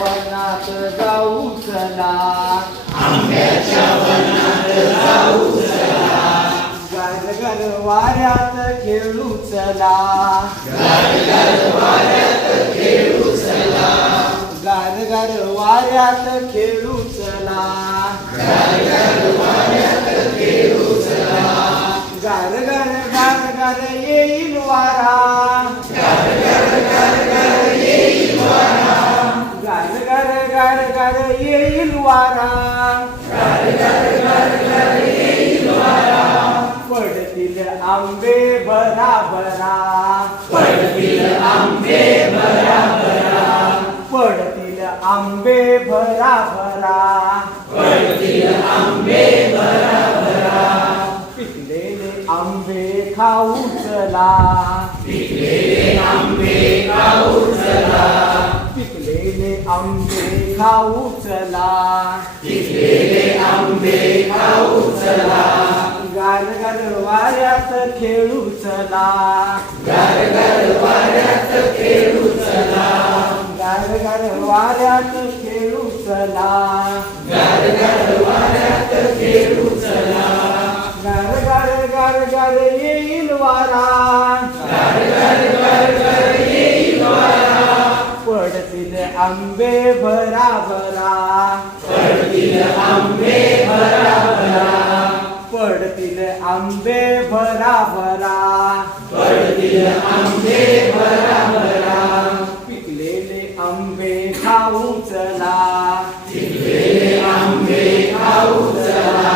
वनात जाऊ चला. आंब्याच्या वनात जाऊ चला गार वाऱ्यात खेळू चला. गार वाऱ्यात खेळू चला. गार गार वाऱ्यात खेळू चला गार गार गार गार येईल वारा. गार आंबे भरा पडतील आंबे भरा पडतील आंबे भरा भरा पडतील आंबे भरा भरा पिकलेले आंबे खाऊ चला. पिकलेले आंबे खाऊ चला. पिकलेले आंबे खाऊ चला. गार गार वाऱ्यात खेळू चला. गार गार वाऱ्यात खेळू चला. गार गार वाऱ्यात खेळू चला गार गार वाऱ्यात खेळू चला गार गार गार गार येईल वारा. गार गार गार गार येईल वारा पडतील आंबे भरा भरा पडतील आंबे भरा भरा पडतील आंबे भरा भरा पिकलेले आंबे खाऊ चला. पिकलेले आंबे खाऊ चला.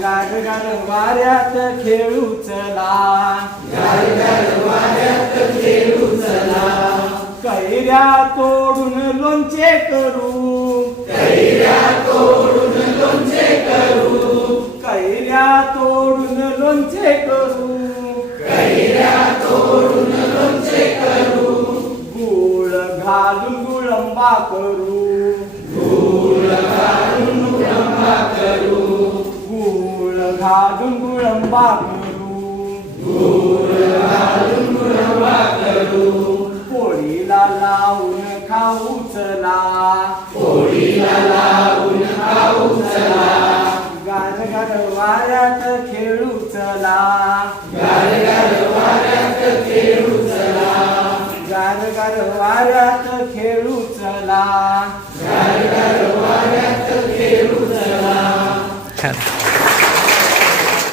गार गार वाऱ्यात खेळू चला. गार गार वाऱ्यात खेळू चला. कैऱ्या तोडून लोणचे करू. करू कैऱ्या तोडून लोणचे करू गुळ घालून गुळंबा करू गुळ घालून गुळंबा करू गुळ घालून गुळंबा करू गुळ घालून गुळंबा करू पोळीला लावून खाऊ चला पोळीला लावून खाऊ चला गार वाऱ्यात खेळू चला. गार गार वाऱ्यात खेळू चला. गार गार वाऱ्यात खेळू चला गार गार वाऱ्यात खेळू चला